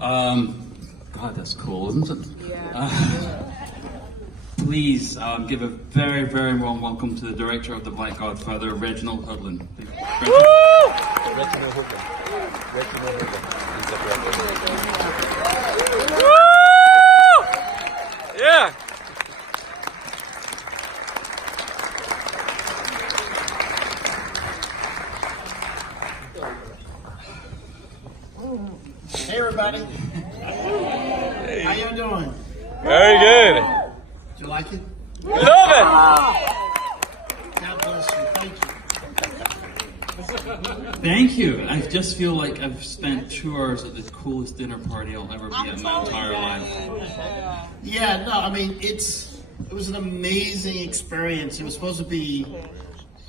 God, that's cool, isn't it? Yeah. Please give a very, very warm welcome to the director of The Black Godfather, Reginald Hudlin. Reginald Hudlin. Reginald Hudlin. Yeah. Hey everybody. Hey. How you doing? Very good. Do you like it? Love it. God bless you. Thank you. Thank you. I just feel like I've spent 2 hours at the coolest dinner party I'll ever be at in my entire life. Yeah, no, I mean it was an amazing experience. It was supposed to be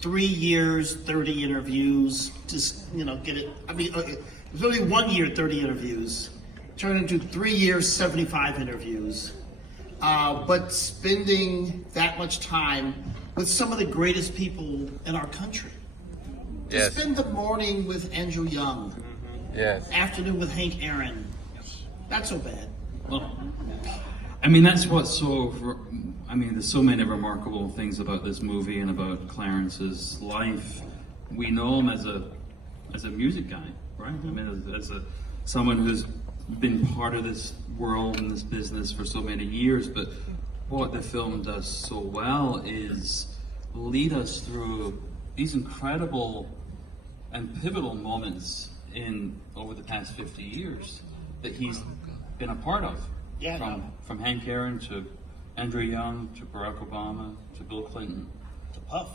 3 years, 30 interviews. Just get it. I mean, it was only 1 year, 30 interviews. Turned into 3 years, 75 interviews. But spending that much time with some of the greatest people in our country. Yes. To spend the morning with Andrew Young. Yes. Afternoon with Hank Aaron. Not so bad. Well, I mean, that's what's so, I mean, there's so many remarkable things about this movie and about Clarence's life. We know him as a music guy, right? I mean, as someone who's been part of this world and this business for so many years, but what the film does so well is lead us through these incredible and pivotal moments over the past 50 years that he's been a part of. Yeah, from Hank Aaron to Andrew Young to Barack Obama to Bill Clinton to Puff.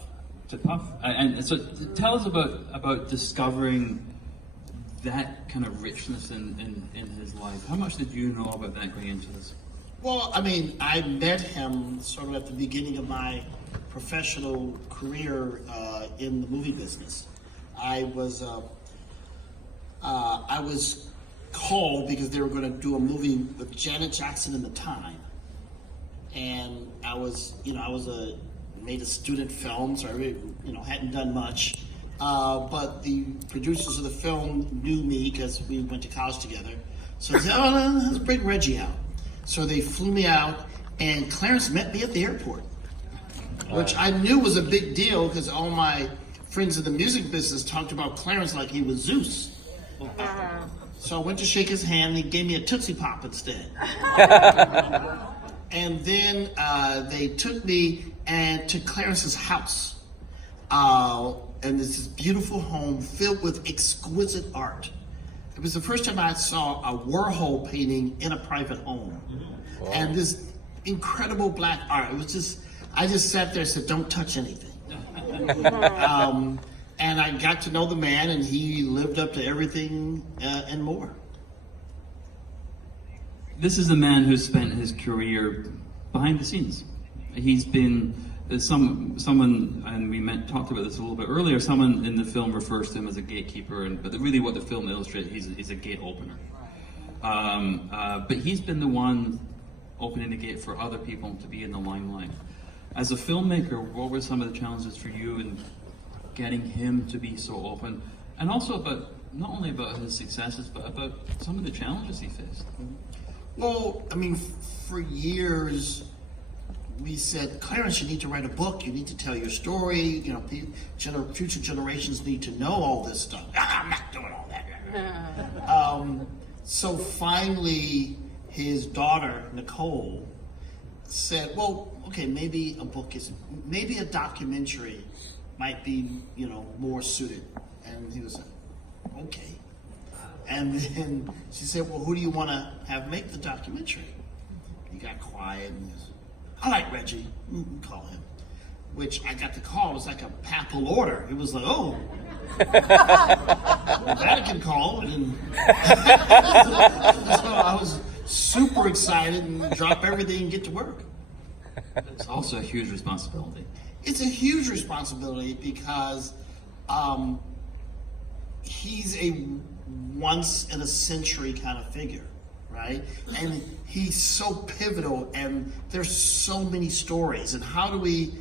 And so tell us about discovering that kind of richness in his life. How much did you know about that going into this? Well, I mean, I met him sort of at the beginning of my professional career in the movie business. I was called because they were going to do a movie with Janet Jackson in the time, and I made a student film, so I really, hadn't done much. But the producers of the film knew me because we went to college together. So they said, "Oh, let's bring Reggie out." So they flew me out, and Clarence met me at the airport, which I knew was a big deal because all my friends in the music business talked about Clarence like he was Zeus. So I went to shake his hand, and he gave me a Tootsie Pop instead. And then they took me to Clarence's house. And it's this beautiful home filled with exquisite art. It was the first time I saw a Warhol painting in a private home. Wow. And this incredible black art. It was just, I just sat there and said, "Don't touch anything." And I got to know the man, and he lived up to everything and more. This is a man who's spent his career behind the scenes. He's been someone, and we talked about this a little bit earlier, someone in the film refers to him as a gatekeeper, but really what the film illustrates, he's a gate opener. But he's been the one opening the gate for other people to be in the limelight. As a filmmaker, what were some of the challenges for you in getting him to be so open, and also not only about his successes, but about some of the challenges he faced? Well, I mean, for years, we said, "Clarence, you need to write a book. You need to tell your story. Future generations need to know all this stuff." I'm not doing all that. So finally, his daughter Nicole said, "Well, okay, maybe maybe a documentary might be, more suited." And he was like, "Okay." And then she said, "Well, who do you want to have make the documentary?" He got quiet and he was, "I like Reggie, call him." Which I got the call, it was like a papal order. It was like, "Oh, Vatican call." And so I was super excited and drop everything and get to work. It's also a huge responsibility. It's a huge responsibility because he's a once in a century kind of figure, right? And he's so pivotal, and there's so many stories. And how do we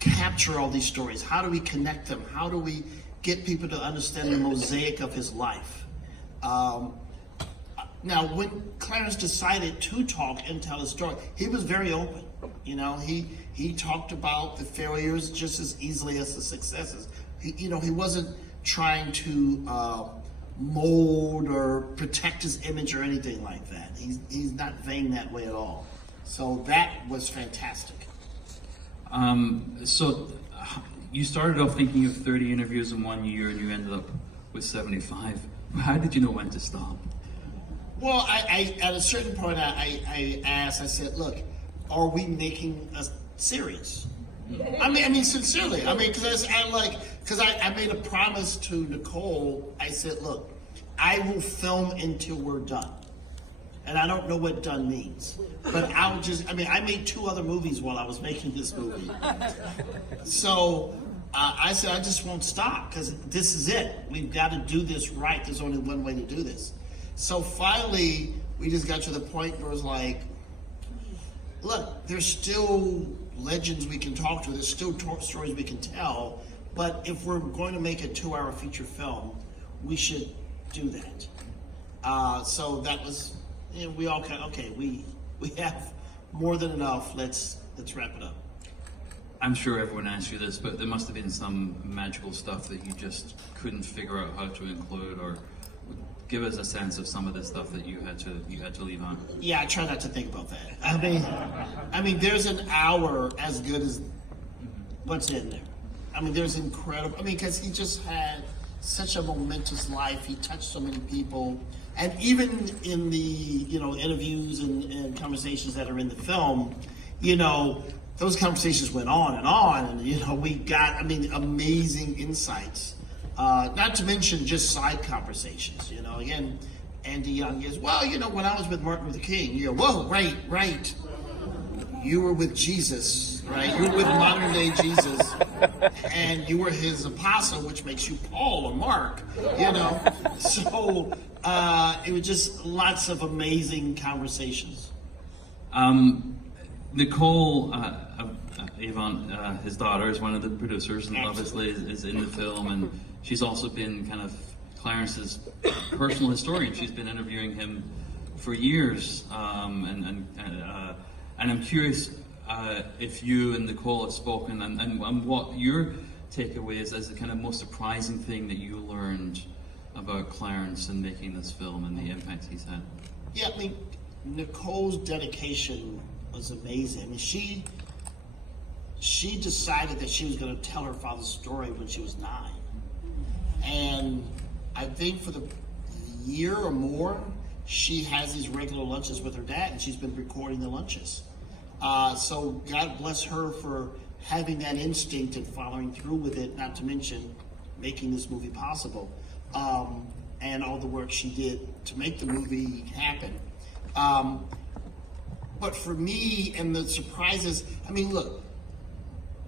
capture all these stories? How do we connect them? How do we get people to understand the mosaic of his life? Now, when Clarence decided to talk and tell his story, he was very open. You know, he talked about the failures just as easily as the successes. He wasn't trying to mold or protect his image or anything like that. He's not vain that way at all. So that was fantastic. So you started off thinking of 30 interviews in 1 year, and you ended up with 75. How did you know when to stop? Well, I at a certain point, I asked, I said, look, are we making a series? I mean, sincerely. I mean, because I made a promise to Nicole. I said, look, I will film until we're done. And I don't know what done means. But I made 2 other movies while I was making this movie. So I said, I just won't stop, because this is it. We've got to do this right. There's only one way to do this. So finally, we just got to the point where it was like, look, there's still legends we can talk to. There's still stories we can tell. But if we're going to make a 2-hour feature film, we should do that. So that was, we all kind of, okay, we have more than enough. Let's wrap it up. I'm sure everyone asked you this, but there must have been some magical stuff that you just couldn't figure out how to include, or give us a sense of some of the stuff that you had to leave on. Yeah, I try not to think about that. I mean, there's an hour as good as what's in there. I mean, there's incredible. I mean, because he just had such a momentous life. He touched so many people, and even in the interviews and conversations that are in the film, those conversations went on, and we got amazing insights. Not to mention just side conversations. Again, Andy Young is, well, when I was with Martin Luther King, whoa, right. You were with Jesus, right? You were with modern day Jesus, and you were his apostle, which makes you Paul or Mark, So it was just lots of amazing conversations. Nicole, Yvonne, his daughter, is one of the producers, and obviously is in the film, and she's also been kind of Clarence's personal historian. She's been interviewing him for years, and I'm curious if you and Nicole have spoken, and what your takeaway is as the kind of most surprising thing that you learned about Clarence and making this film and the impact he's had. Yeah, I mean, Nicole's dedication was amazing. I mean, she decided that she was going to tell her father's story when she was 9. And I think for the year or more, she has these regular lunches with her dad, and she's been recording the lunches. So God bless her for having that instinct and following through with it, not to mention making this movie possible, and all the work she did to make the movie happen. But for me, and the surprises, I mean, look,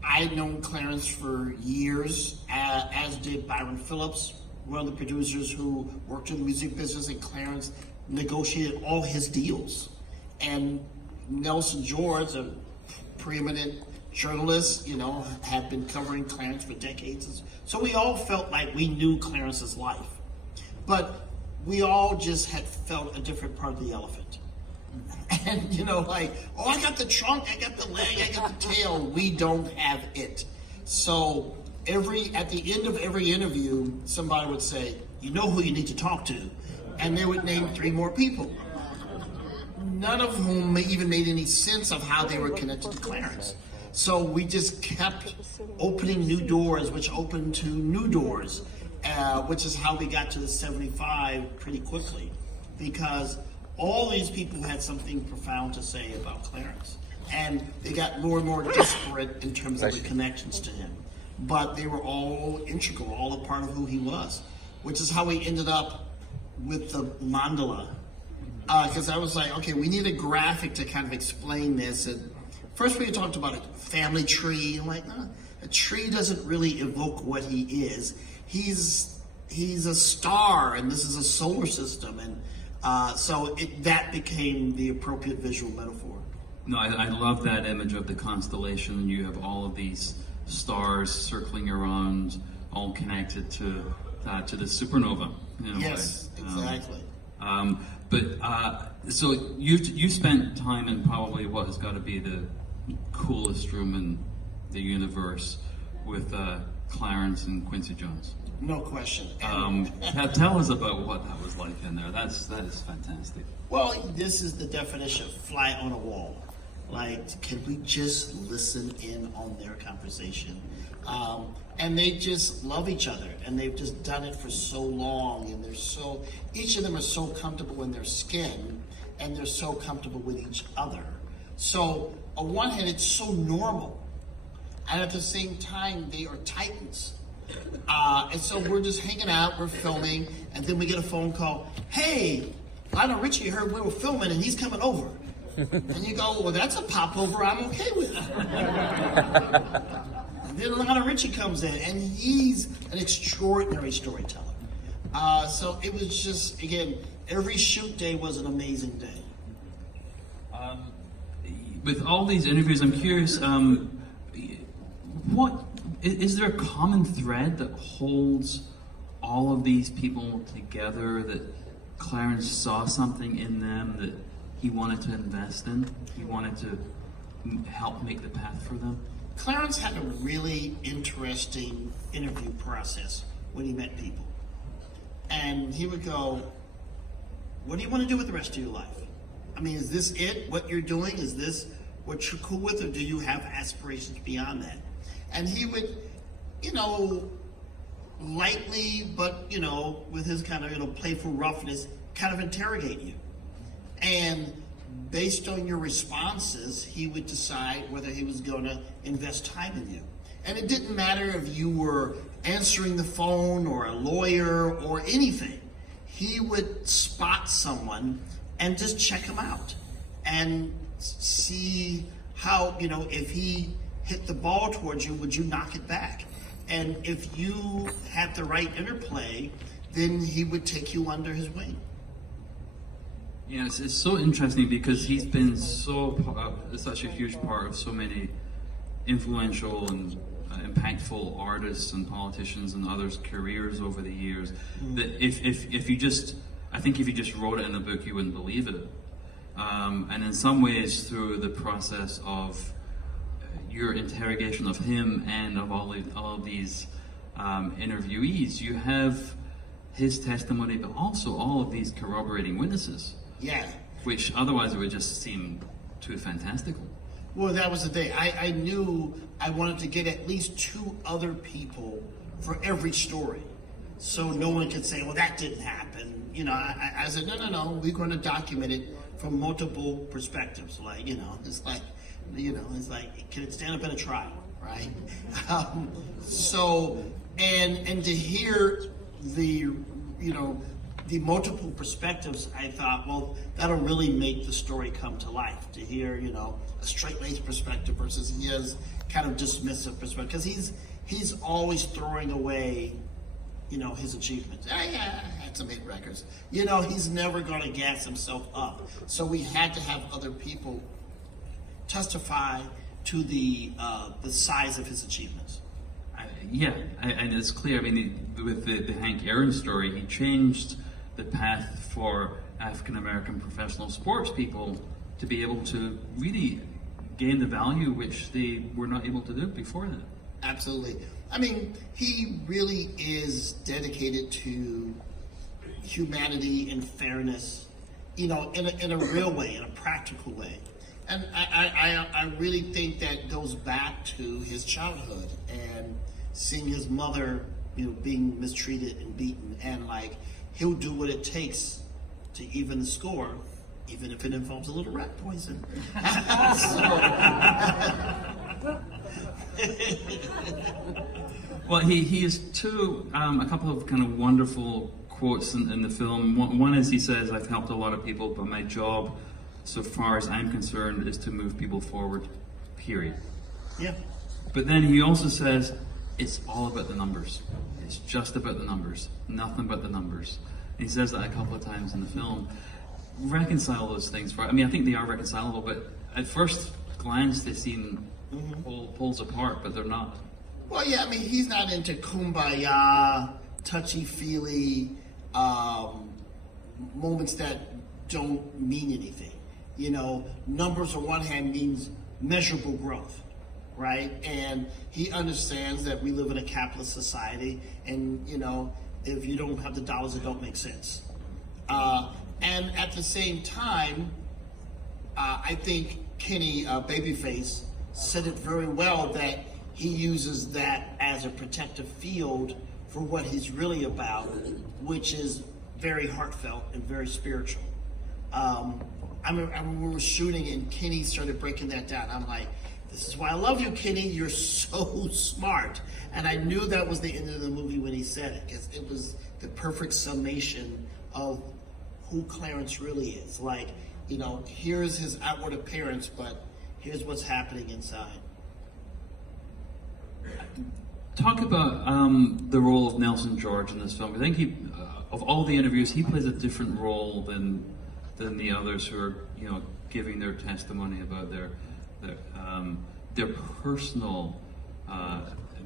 I'd known Clarence for years, as did Byron Phillips, one of the producers who worked in the music business, and Clarence negotiated all his deals. And Nelson George, a preeminent journalist, had been covering Clarence for decades. So we all felt like we knew Clarence's life. But we all just had felt a different part of the elephant. And, I got the trunk, I got the leg, I got the tail. We don't have it. So at the end of every interview, somebody would say, you know who you need to talk to. And they would name 3 more people, none of whom even made any sense of how they were connected to Clarence. So we just kept opening new doors, which opened to new doors, which is how we got to the 75 pretty quickly, because all these people had something profound to say about Clarence. And they got more and more disparate in terms of the connections to him. But they were all integral, all a part of who he was, which is how we ended up with the mandala. Because I was like, okay, we need a graphic to kind of explain this. And first we talked about a family tree. I'm like, a tree doesn't really evoke what he is. He's a star, and this is a solar system. And so that became the appropriate visual metaphor. No, I love that image of the constellation. You have all of these stars circling around, all connected to the supernova. Yes, exactly. But so you spent time in probably what has got to be the coolest room in the universe with Clarence and Quincy Jones. No question. Tell us about what that was like in there. That is fantastic. Well, this is the definition of fly on a wall. Like, can we just listen in on their conversation? And they just love each other, and they've just done it for so long, and each of them are so comfortable in their skin, and they're so comfortable with each other. So on one hand, it's so normal, and at the same time, they are titans. And so we're just hanging out, we're filming, and then we get a phone call. Hey, Lionel Richie heard we were filming, and he's coming over. And you go, well, that's a popover I'm okay with. And then Lionel Richie comes in, and he's an extraordinary storyteller. So it was just, again, every shoot day was an amazing day. With all these interviews, I'm curious, what is there a common thread that holds all of these people together, that Clarence saw something in them that he wanted to invest in? He wanted to help make the path for them? Clarence had a really interesting interview process when he met people. And he would go, what do you want to do with the rest of your life? I mean, is this it, what you're doing? Is this what you're cool with, or do you have aspirations beyond that? And he would, lightly, but, with his kind of, playful roughness, kind of interrogate you. And based on your responses, he would decide whether he was going to invest time in you. And it didn't matter if you were answering the phone or a lawyer or anything. He would spot someone and just check him out and see how, if he hit the ball towards you, would you knock it back? And if you had the right interplay, then he would take you under his wing. Yeah, it's so interesting because he's been such a huge part of so many influential and impactful artists and politicians and others' careers over the years. That if you just wrote it in a book, you wouldn't believe it. And in some ways, through the process of your interrogation of him and of all of these interviewees, you have his testimony, but also all of these corroborating witnesses. Yeah. Which otherwise it would just seem too fantastical. Well, that was the thing. I knew I wanted to get at least 2 other people for every story. So no one could say, well, that didn't happen. I said, no, we're going to document it from multiple perspectives. Like, it's like, can it stand up in a trial, right? And to hear the multiple perspectives, I thought, well, that'll really make the story come to life. To hear, a straight-laced perspective versus his kind of dismissive perspective, because he's always throwing away, his achievements. Yeah, I had some hit records. He's never going to gas himself up. So we had to have other people testify to the size of his achievements. And it's clear. I mean, with the Hank Aaron story, he changed the path for African American professional sports people to be able to really gain the value which they were not able to do before that. Absolutely. I mean, he really is dedicated to humanity and fairness, in a real way, in a practical way. And I really think that goes back to his childhood and seeing his mother, being mistreated and beaten, and he'll do what it takes to even the score, even if it involves a little rat poison. Well, he has a couple of kind of wonderful quotes in the film. One is he says, "I've helped a lot of people, but my job, so far as I'm concerned, is to move people forward, period." Yeah. But then he also says, it's all about the numbers. It's just about the numbers, nothing but the numbers. And he says that a couple of times in the film. Reconcile those things. I think they are reconcilable, but at first glance they seem poles apart, but they're not. Well, yeah, he's not into kumbaya, touchy-feely moments that don't mean anything. You know, numbers on one hand means measurable growth, right? And he understands that we live in a capitalist society, and you know, if you don't have the dollars, it don't make sense. And at the same time, I think Kenny, Babyface, said it very well that he uses that as a protective field for what he's really about, which is very heartfelt and very spiritual. I remember we were shooting and Kenny started breaking that down. I'm like, this is why I love you, Kenny. You're so smart. And I knew that was the end of the movie when he said it, because it was the perfect summation of who Clarence really is. Like, you know, here's his outward appearance, but here's what's happening inside. Talk about the role of Nelson George in this film. I think he, of all the interviews, he plays a different role than the others who are, you know, giving their testimony about their personal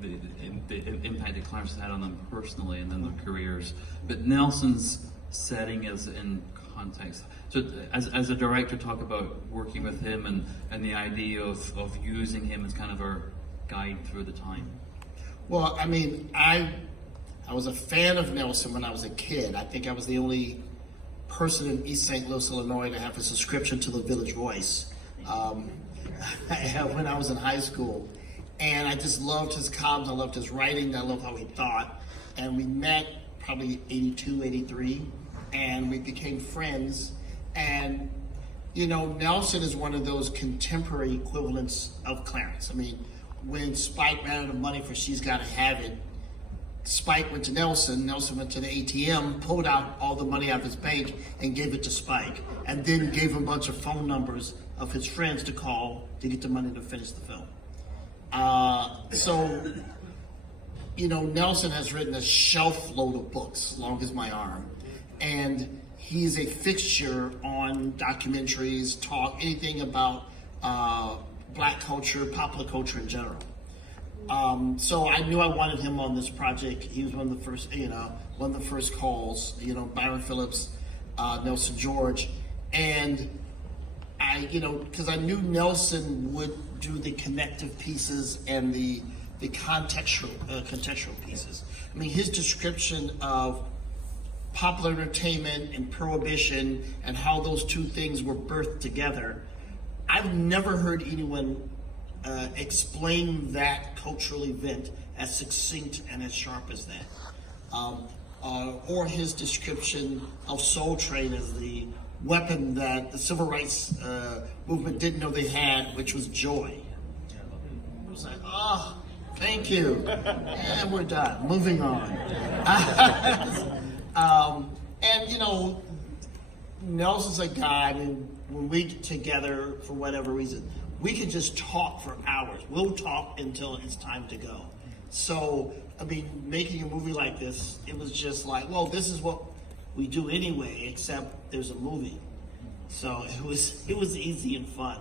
the impact that Clarence had on them personally and then their careers. But Nelson's setting is in context. So as a director, talk about working with him and the idea of using him as kind of our guide through the time. Well, I mean, I was a fan of Nelson when I was a kid. I think I was the only person in East St. Louis, Illinois to have a subscription to the Village Voice when I was in high school. And I just loved his columns, I loved his writing, I loved how he thought. And we met probably 82, 83, and we became friends. And, you know, Nelson is one of those contemporary equivalents of Clarence. I mean, when Spike ran out of money for She's Gotta Have It, Spike went to Nelson, Nelson went to the ATM, pulled out all the money out of his bank and gave it to Spike, and then gave him a bunch of phone numbers of his friends to call to get the money to finish the film. So, you know, Nelson has written a shelf load of books, long as my arm, and he's a fixture on documentaries, talk, anything about Black culture, popular culture in general. So I knew I wanted him on this project. He was one of the first, you know, one of the first calls, you know, Byron Phillips, Nelson George. And I, you know, because I knew Nelson would do the connective pieces and the contextual pieces. I mean, his description of popular entertainment and prohibition and how those two things were birthed together, I've never heard anyone explain that cultural event as succinct and as sharp as that. Or his description of Soul Train as the weapon that the civil rights movement didn't know they had, which was joy. It was like, oh, thank you. And we're done. Moving on. And, you know, Nelson's a guy, I mean, when we get together for whatever reason, we can just talk for hours. We'll talk until it's time to go. So, I mean, making a movie like this, it was just like, well, this is what we do anyway, except there's a movie. So it was easy and fun.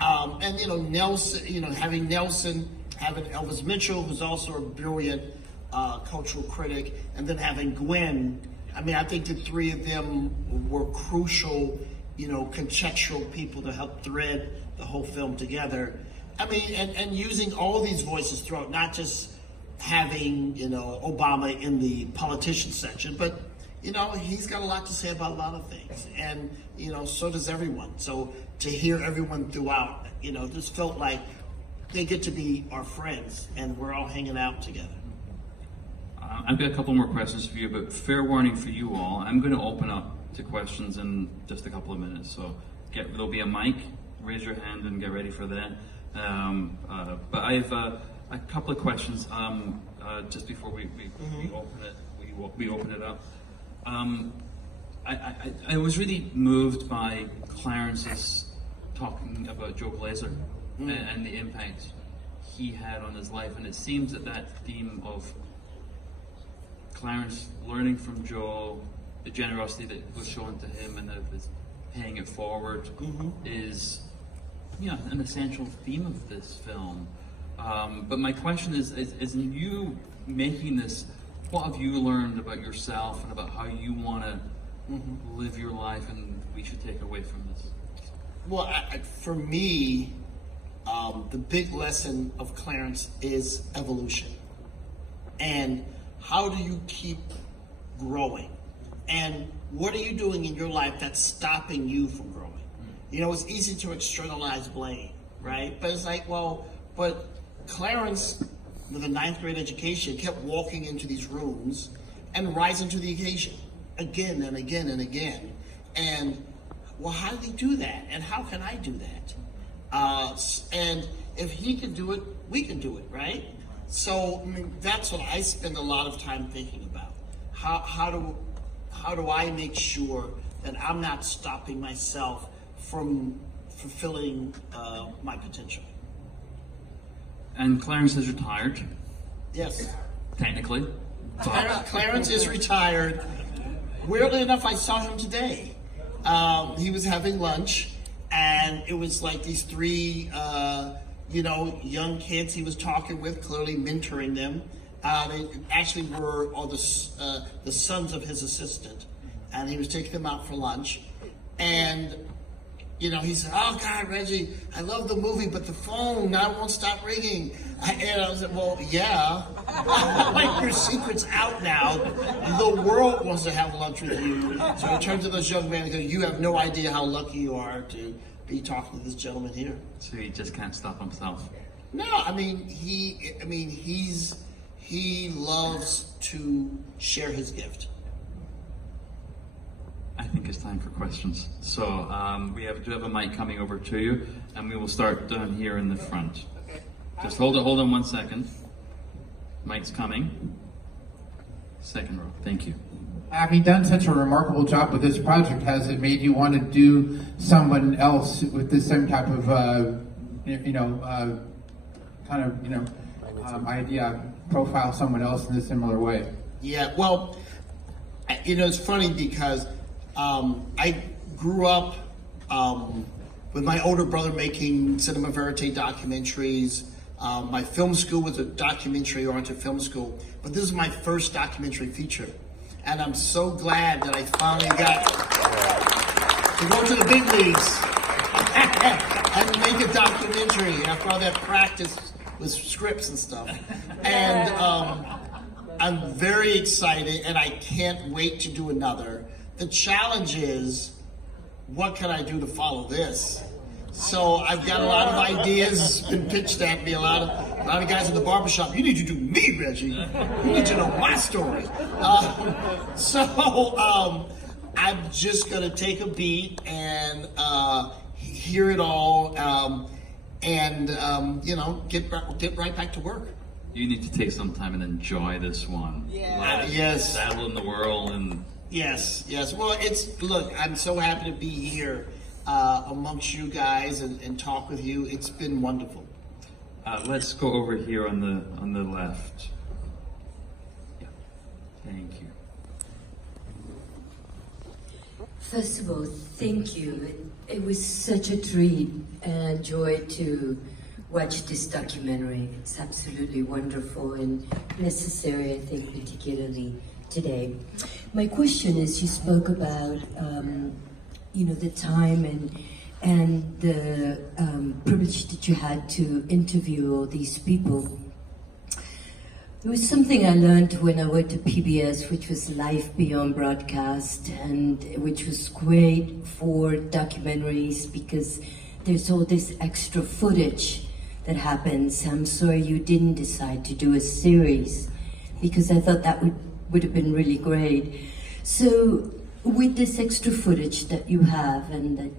And, you know, Nelson, you know, having Elvis Mitchell, who's also a brilliant cultural critic, and then having Gwen, I mean, I think the three of them were crucial, you know, contextual people to help thread the whole film together. I mean, and using all these voices throughout, not just having, you know, Obama in the politician section, but, you know, he's got a lot to say about a lot of things. And, you know, so does everyone. So to hear everyone throughout, you know, just felt like they get to be our friends and we're all hanging out together. I've got a couple more questions for you, but fair warning for you all, I'm going to open up to questions in just a couple of minutes. So there'll be a mic, raise your hand and get ready for that. But I have a couple of questions just before we open it up. I was really moved by Clarence's talking about Joe Glazer and the impact he had on his life, and it seems that theme of Clarence learning from Joe, the generosity that was shown to him, and his paying it forward is, yeah, an essential theme of this film. But my question is in you making this, what have you learned about yourself and about how you want to live your life and we should take away from this? Well, for me, the big lesson of Clarence is evolution. And how do you keep growing? And what are you doing in your life that's stopping you from growing? You know, it's easy to externalize blame, right? But it's like, well, but Clarence, with a 9th grade education, kept walking into these rooms and rising to the occasion again and again and again. And, well, how did he do that? And how can I do that? And if he can do it, we can do it, right? So, I mean, that's what I spend a lot of time thinking about. How do I make sure that I'm not stopping myself from fulfilling my potential? And Clarence is retired, Yes. technically. Clarence is retired. Weirdly enough, I saw him today. He was having lunch, and it was like these 3, young kids he was talking with, clearly mentoring them. They actually were all the sons of his assistant, and he was taking them out for lunch. And he said, "Oh God, Reggie, I love the movie, but the phone now won't stop ringing." And I was like, "Well, yeah, like your secret's out now. The world wants to have lunch with you." So I turned to this young man and goes, "You have no idea how lucky you are to be talking to this gentleman here." So he just can't stop himself. No, he loves to share his gift. I think it's time for questions. So we do have a mic coming over to you, and we will start down here in the front. Just hold on 1 second. Mic's coming. Second row. Thank you. Having done such a remarkable job with this project, has it made you want to do someone else with the same type of, idea, profile someone else in a similar way? Yeah, well, it's funny because I grew up with my older brother making cinema verite documentaries. My film school was a documentary-oriented film school, but this is my first documentary feature. And I'm so glad that I finally got to go to the big leagues and make a documentary after all that practice with scripts and stuff. And I'm very excited, and I can't wait to do another. The challenge is, what can I do to follow this? So I've got a lot of ideas been pitched at me. A lot of guys in the barbershop. You need to do me, Reggie. You need to know my story. I'm just gonna take a beat and hear it all, get right back to work. You need to take some time and enjoy this one. Yeah. Yes. Battle in the world and. Yes. Well, look, I'm so happy to be here amongst you guys and talk with you. It's been wonderful. Let's go over here on the left. Yeah. Thank you. First of all, thank you. It was such a treat and joy to watch this documentary. It's absolutely wonderful and necessary, I think, particularly today. My question is, you spoke about, the time and the privilege that you had to interview all these people. There was something I learned when I worked at PBS, which was Life Beyond Broadcast, and which was great for documentaries because there's all this extra footage that happens. I'm sorry you didn't decide to do a series because I thought that would have been really great. So with this extra footage that you have and that,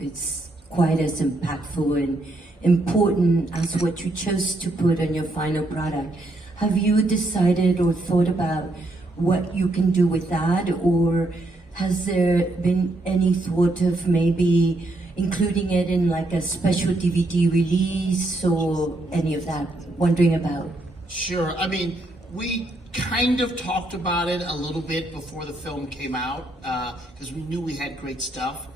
it's quite as impactful and important as what you chose to put on your final product, have you decided or thought about what you can do with that? Or has there been any thought of maybe including it in like a special DVD release or any of that? Wondering about. Sure. I mean, we kind of talked about it a little bit before the film came out because we knew we had great stuff.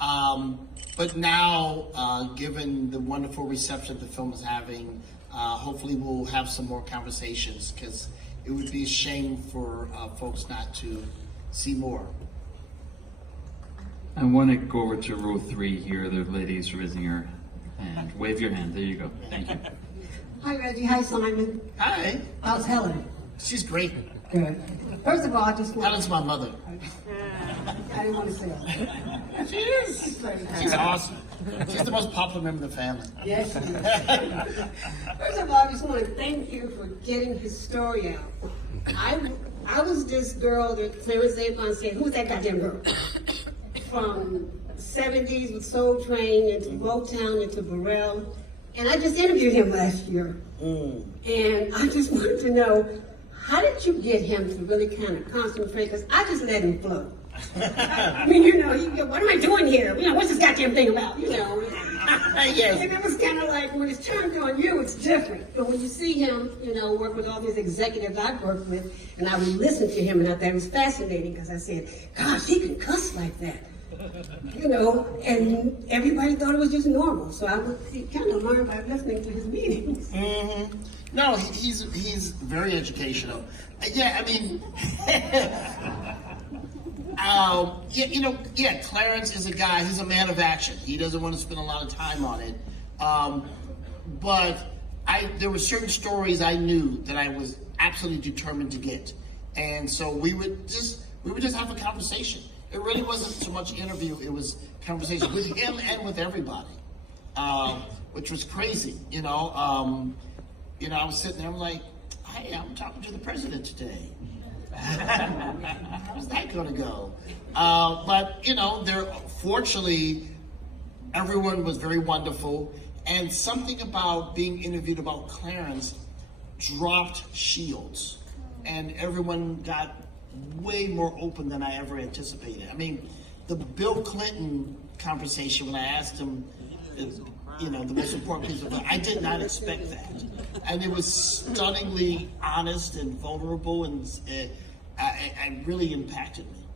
But now, given the wonderful reception the film is having, hopefully we'll have some more conversations because it would be a shame for folks not to see more. I want to go over to row 3 here. The lady's raising her hand. Wave your hand. There you go. Thank you. Hi, Reggie. Hi, Simon. Hi. How's Helen? She's great. Good. First of all, I just want Helen's my mother. I didn't want to say it. She is. She's awesome. She's the most popular member of the family. Yes, she is. First of all, I just want to thank you for getting his story out. I was this girl that Clarence Avon said, who's that goddamn girl? From 70s with Soul Train into Motown into Burrell. And I just interviewed him last year. And I just wanted to know, how did you get him to really kind of concentrate? Because I just let him flow. I mean, you know, what am I doing here? You know, what's this goddamn thing about? You know. Yes. And it was kind of like, when it's turned on you, it's different. But when you see him, you know, work with all these executives I've worked with, and I would listen to him, and I thought it was fascinating because I said, gosh, he can cuss like that. You know, and everybody thought it was just normal. So I would kind of learn by listening to his meetings. Mm-hmm. No, he's very educational. Yeah, I mean, Clarence is a guy. He's a man of action. He doesn't want to spend a lot of time on it. But there were certain stories I knew that I was absolutely determined to get, and so we would just have a conversation. It really wasn't so much interview; it was conversation with him and with everybody, which was crazy. I was sitting there, I'm like, hey, I'm talking to the president today. How's that going to go? But fortunately, everyone was very wonderful. And something about being interviewed about Clarence dropped shields. And everyone got way more open than I ever anticipated. I mean, the Bill Clinton conversation, when I asked him, the most important piece of it, I did not expect that. And it was stunningly honest and vulnerable, and it really impacted me.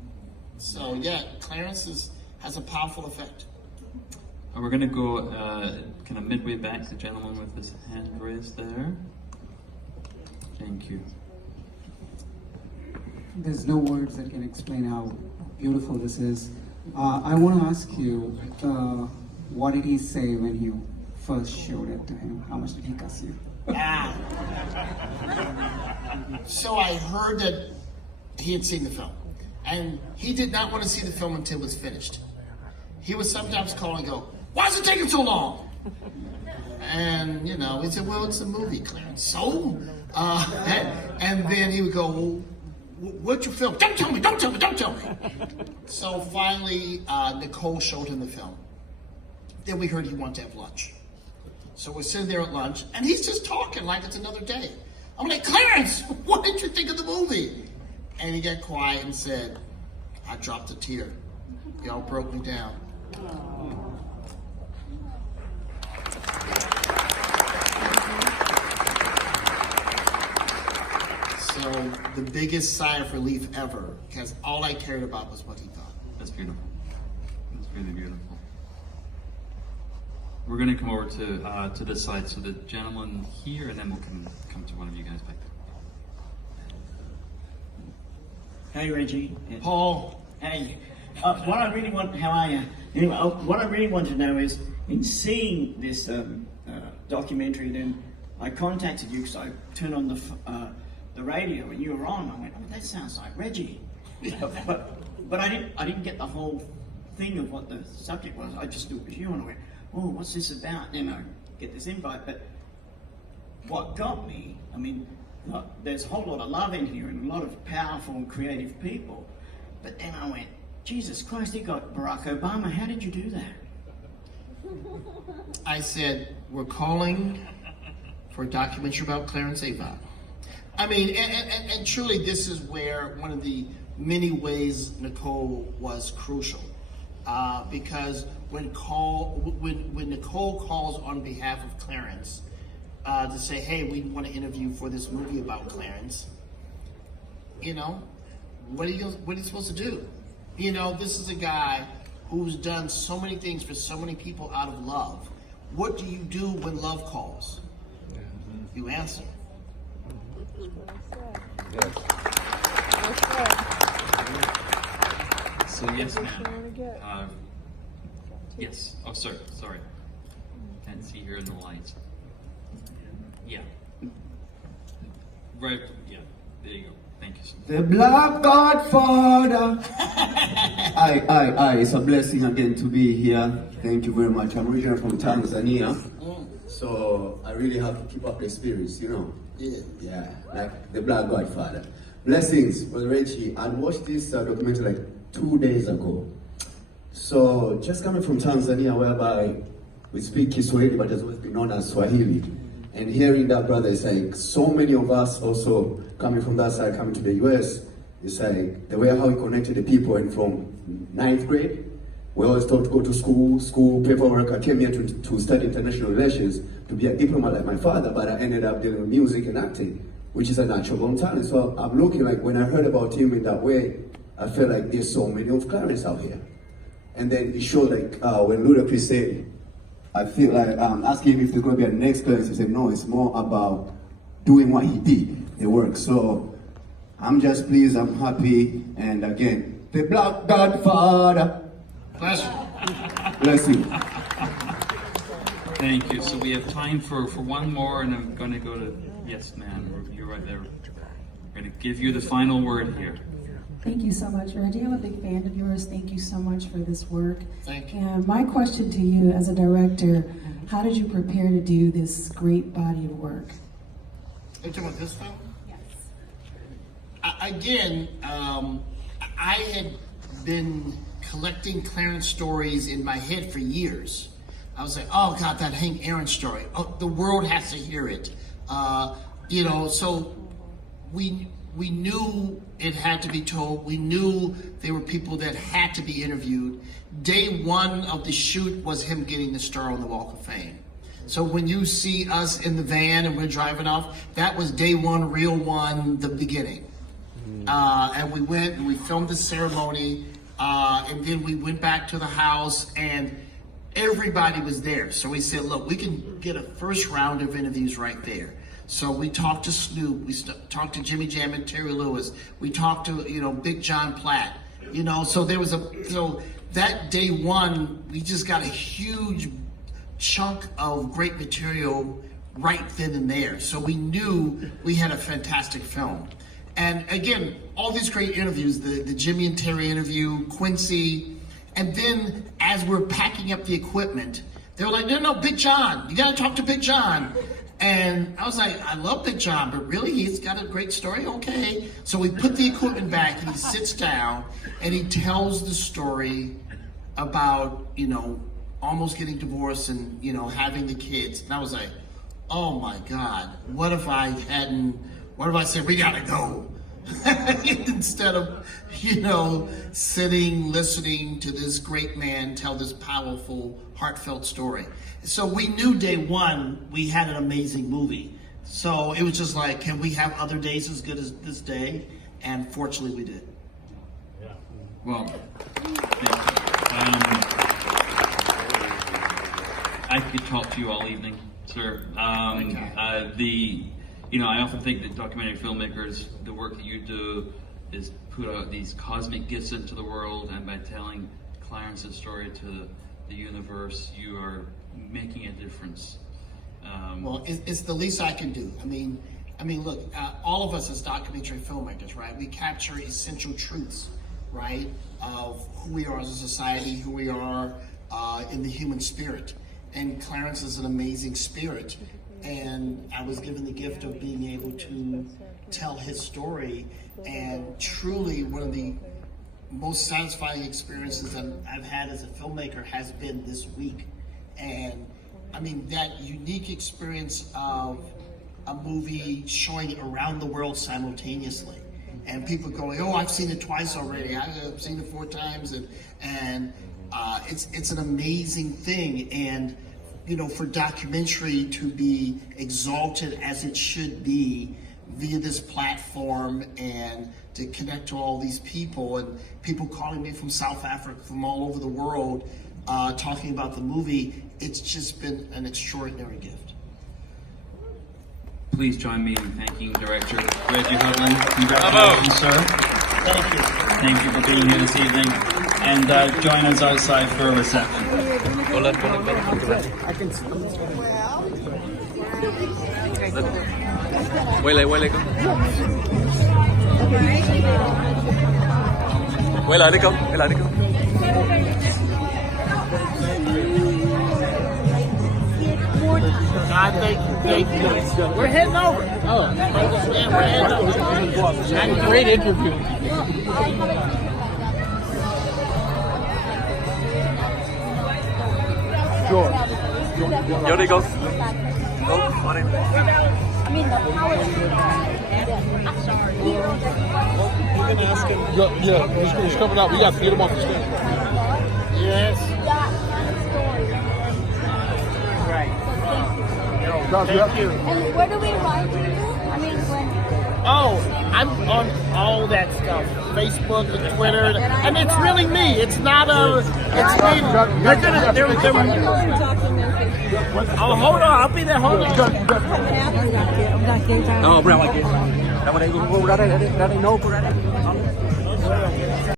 So yeah, Clarence has a powerful effect. And we're going to go kind of midway back, the gentleman with his hand raised there. Thank you. There's no words that can explain how beautiful this is. I want to ask you, what did he say when you first showed it to him? How much did he cuss you? So I heard that he had seen the film, and he did not want to see the film until it was finished. He would sometimes call and go, "Why is it taking so long?" And he said, "Well, it's a movie, Clarence." So, and then he would go, "Well, what'd you film? Don't tell me, don't tell me, don't tell me." So finally, Nicole showed him the film. Then we heard he wanted to have lunch. So we're sitting there at lunch, and he's just talking like it's another day. I'm like, "Clarence, what did you think of the movie?" And he got quiet and said, "I dropped a tear. Y'all broke me down." So the biggest sigh of relief ever, because all I cared about was what he thought. That's beautiful. That's really beautiful. We're going to come over to this side, so the gentleman here, and then we'll come to one of you guys back there. Hey, Reggie. Paul. Hey. What I really want, how are you? Anyway, what I really want to know is, in seeing this documentary, then I contacted you because I turned on the radio and you were on. I went, "Oh, that sounds like Reggie." But I didn't get the whole thing of what the subject was. I just knew it was you, and I went, "Oh, what's this about?" Then I get this invite. But what got me, I mean, there's a whole lot of love in here and a lot of powerful and creative people. But then I went, Jesus Christ, he got Barack Obama. How did you do that? I said, "We're calling for a documentary about Clarence Avon." I mean, and truly this is where one of the many ways Nicole was crucial. Because when Nicole calls on behalf of Clarence to say, "Hey, we want to interview for this movie about Clarence," what are you supposed to do? This is a guy who's done so many things for so many people out of love. What do you do when love calls? You answer. So yes, ma'am. Yes. Oh, sorry. Can't see here in the lights. Yeah. Right. Yeah. There you go. Thank you so much. The Black Godfather. It's a blessing again to be here. Thank you very much. I'm originally from Tanzania, so I really have to keep up the spirits, you know. Yeah, like the Black Godfather. Blessings, Brother Reggie. I watched this documentary like 2 days ago. So just coming from Tanzania, whereby we speak Kiswahili, but it's always been known as Swahili. And hearing that, brother, it's like so many of us also coming from that side, coming to the US, it's like the way how we connected the people. And from 9th grade, we always thought to go to school paperwork. I came here to study international relations, to be a diplomat like my father, but I ended up dealing with music and acting, which is a natural born talent. So I'm looking like, when I heard about him in that way, I felt like there's so many of Clarence out here. And then it showed like when Ludacris said, I feel like asking him if there's going to be a next Clarence, he said, no, it's more about doing what he did, the work. So I'm just pleased, I'm happy, and again, the Black Godfather. Bless you. Bless you. Thank you. So we have time for one more, and I'm going to go to yes, ma'am. You're right there. We're going to give you the final word here. Thank you so much, Reggie. I'm a big fan of yours. Thank you so much for this work. Thank you. And my question to you as a director, how did you prepare to do this great body of work? Are you talking about this film? Yes. Again, I had been collecting Clarence stories in my head for years. I was like, oh God, that Hank Aaron story. Oh, the world has to hear it. You know, so we knew it had to be told. We knew there were people that had to be interviewed. Day one of the shoot was him getting the star on the Walk of Fame. So when you see us in the van and we're driving off, that was day one, real one, the beginning. And we went and we filmed the ceremony, and then we went back to the house and everybody was there. So we said, look, we can get a first round of interviews right there. So we talked to Snoop, we talked to Jimmy Jam and Terry Lewis, we talked to, you know, Big John Platt, you know, so there was so that day one, we just got a huge chunk of great material right then and there. So we knew we had a fantastic film. And again, all these great interviews, the Jimmy and Terry interview, Quincy, and then as we're packing up the equipment, they were like, no, Big John, you gotta talk to Big John. And I was like, I love Big John, but really, he's got a great story? Okay. So we put the equipment back and he sits down and he tells the story about, you know, almost getting divorced and, you know, having the kids. And I was like, oh my God, what if I said, we gotta go? Instead of, you know, sitting, listening to this great man tell this powerful, heartfelt story. So we knew day one we had an amazing movie. So it was just like, can we have other days as good as this day? And fortunately we did. Yeah. Well, I could talk to you all evening, sir. You know, I often think that documentary filmmakers, the work that you do is put out these cosmic gifts into the world, and by telling Clarence's story to the universe, you are making a difference. Well, it's the least I can do. I mean, look, all of us as documentary filmmakers, right? We capture essential truths, right, of who we are as a society, who we are in the human spirit. And Clarence is an amazing spirit. And I was given the gift of being able to tell his story. And truly, one of the most satisfying experiences that I've had as a filmmaker has been this week. And I mean, that unique experience of a movie showing around the world simultaneously. And people going, oh, I've seen it twice already. I've seen it 4 times. And it's an amazing thing. And you know, for documentary to be exalted as it should be via this platform and to connect to all these people, and people calling me from South Africa, from all over the world, talking about the movie, it's just been an extraordinary gift. Please join me in thanking Director Reggie Hudlin. Congratulations, sir. Thank you. Thank you for being here this evening. and join us outside for a reception. Quay lại con. Quay lại đi con. God, thank you. We're heading over. Oh, yeah, we're heading over. Great interview. Vô đi con. Go, on in. I mean, the power. I'm sorry. You can ask him. Yeah, he's coming out. We got to get him off the stage. Yes. Right. Thank you. And where do we write to you? I mean, when? Oh, I'm on all that stuff. Facebook and Twitter. And it's really me. It's not a... It's me. Oh, hold on. I'll be there. Hold on. No, bro, like it. Ra đây, cô ra đây, nô cô ra đây.